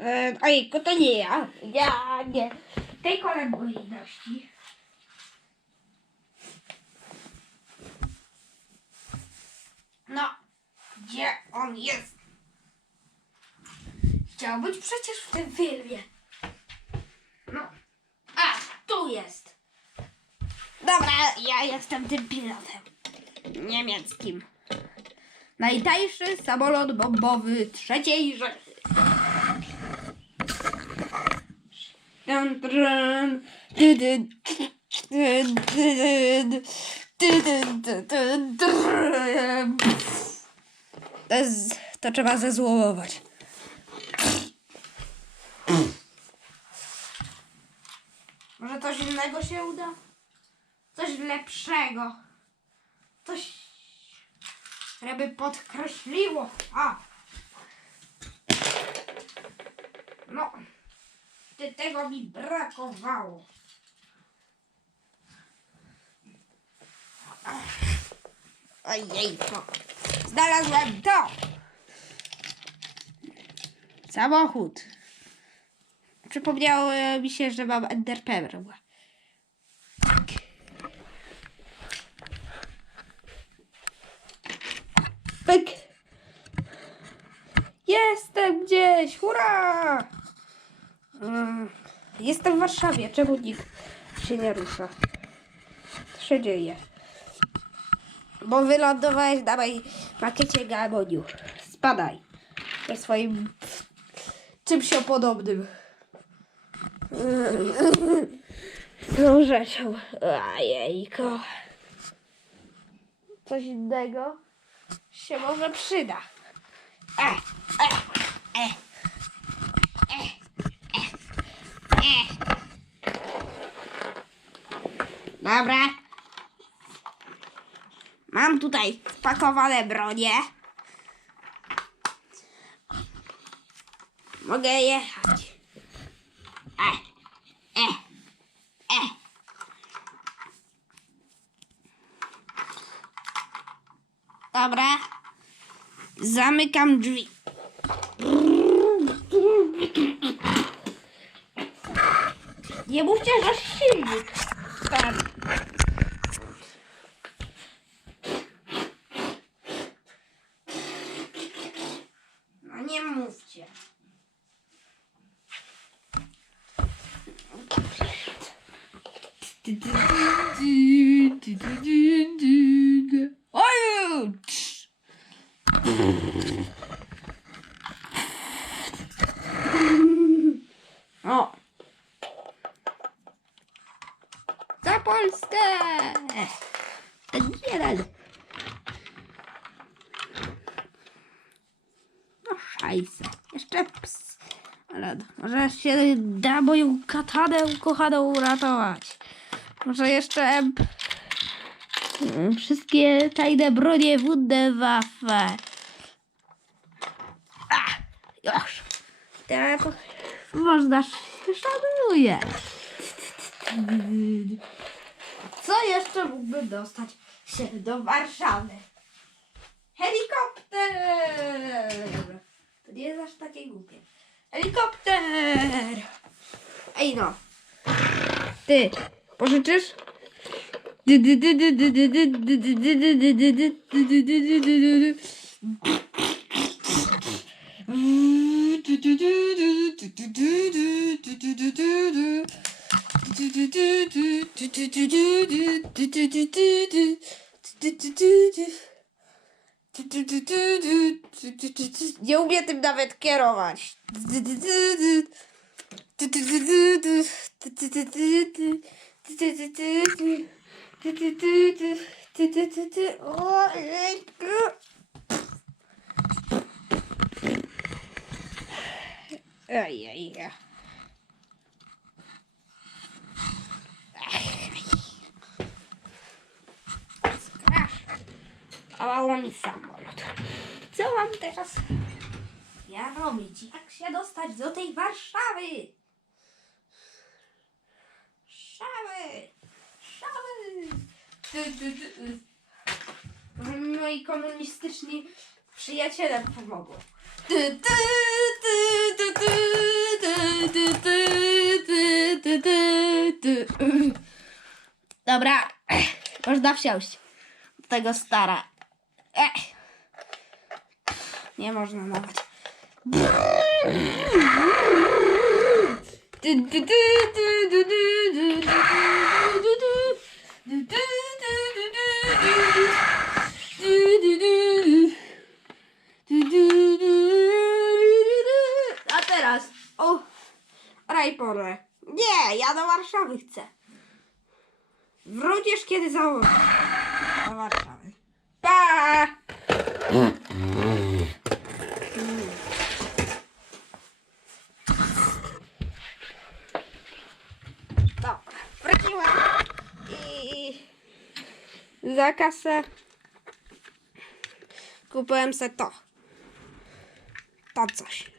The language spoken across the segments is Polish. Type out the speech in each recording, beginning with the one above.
E, to nie ja. Ja nie. Tej kolejności. No, gdzie on jest? Chciał być przecież w tym filmie. No, a, tu jest. Dobra, ja jestem tym pilotem niemieckim. Najtańszy samolot bombowy trzeciej Rzeszy. To jest, to trzeba zezłomować. Może coś innego się uda? Coś lepszego. Coś, które by podkreśliło. A! No, ty tego mi brakowało. Ojejko. Znalazłem to. Samochód. Przypomniało mi się, że mam enderpearl. Pyk. Jestem w Warszawie, czemu nikt się nie rusza? Co się dzieje? Bo wylądowałeś na mojej makiecie Gamoniu. Spadaj. Ze swoim czymś o podobnym. Tą rzeczą. Ajejko. Coś innego się może przyda. E, e, e, e, e. Dobra. Mam tutaj spakowane bronie. Mogę jechać. E, e, e. Dobra. Zamykam drzwi. Nie mówcie, że silnik. No nie mówcie. Oj! O! Za Polskę! Jeden. No szajse. Jeszcze ps. Ale może się da moją katanę ukochaną uratować. Może jeszcze mm, wszystkie tajne bronie Wunderwaffe. A! Już. Tak. Można szanuje. Co jeszcze mógłby dostać się do Warszawy? Helikopter! To nie jest aż takie głupie. Helikopter! Ej no. Ty, Pożyczysz? Nie umiem tym nawet kierować. Ej, ej, ej. A mi samolot. Co mam teraz ja robić? Jak się dostać do tej Warszawy? Szamy! Ty, ty, ty. Moi komunistyczni przyjaciele pomogą. Ty, ty, ty, ty. Dobra, można wsiąść. Do tego stara. Nie można nawet. Ty, ty, ty, ty. Rajpole. Nie, ja do Warszawy chcę. Wrócisz kiedy założę. Do Warszawy. Pa! Dobra, wróciłam i za kasę kupiłem se to. To coś.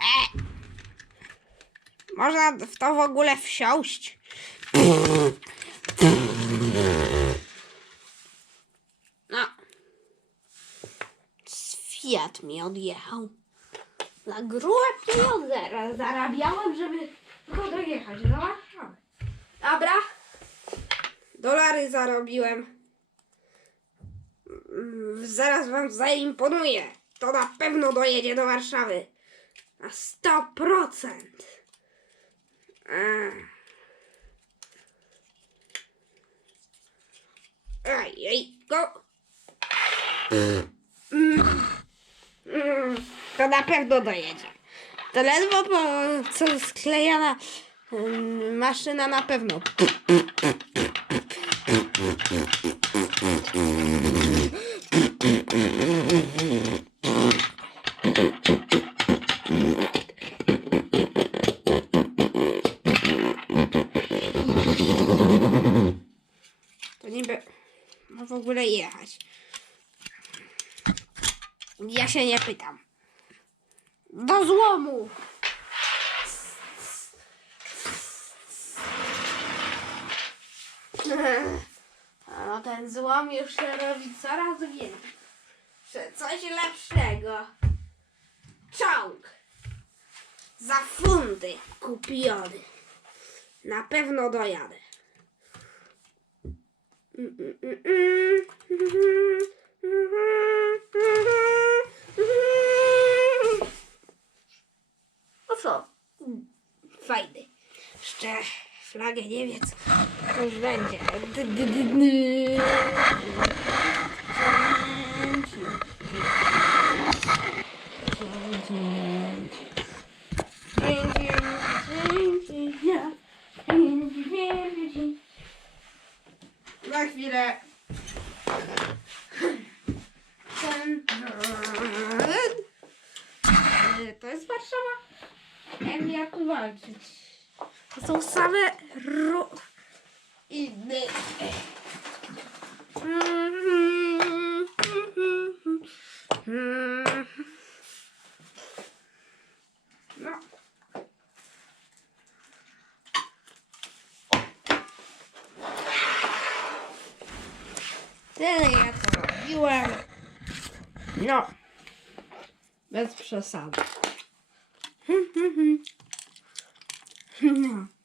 E! Można w to w ogóle wsiąść. No. Fiat mi odjechał. Na grube pieniądze ra- zarabiałem, żeby tylko dojechać do Warszawy. Dobra. Dolary zarobiłem. Mm, Zaraz wam zaimponuję. To na pewno dojedzie do Warszawy. Na 100%. Ej, ej, go. Mm. Mm, To na pewno dojedzie. To ledwo po, co sklejana mm, maszyna na pewno. To niby ma w ogóle jechać. Ja się nie pytam. Do złomu! No ten złom już się robi coraz. Że Coś lepszego. Czołg. Za funty kupiony. Na pewno dojadę. O co? Fajny. Jeszcze flagę Niemiec. Już będzie. Dy, dy, dy, dy. Na chwilę. Ten. Y, To jest Warszawa. Nie wiem jak tu walczyć. To są same ru... inne. No. Tyle ja to robiłem. No. Bez przesady. No.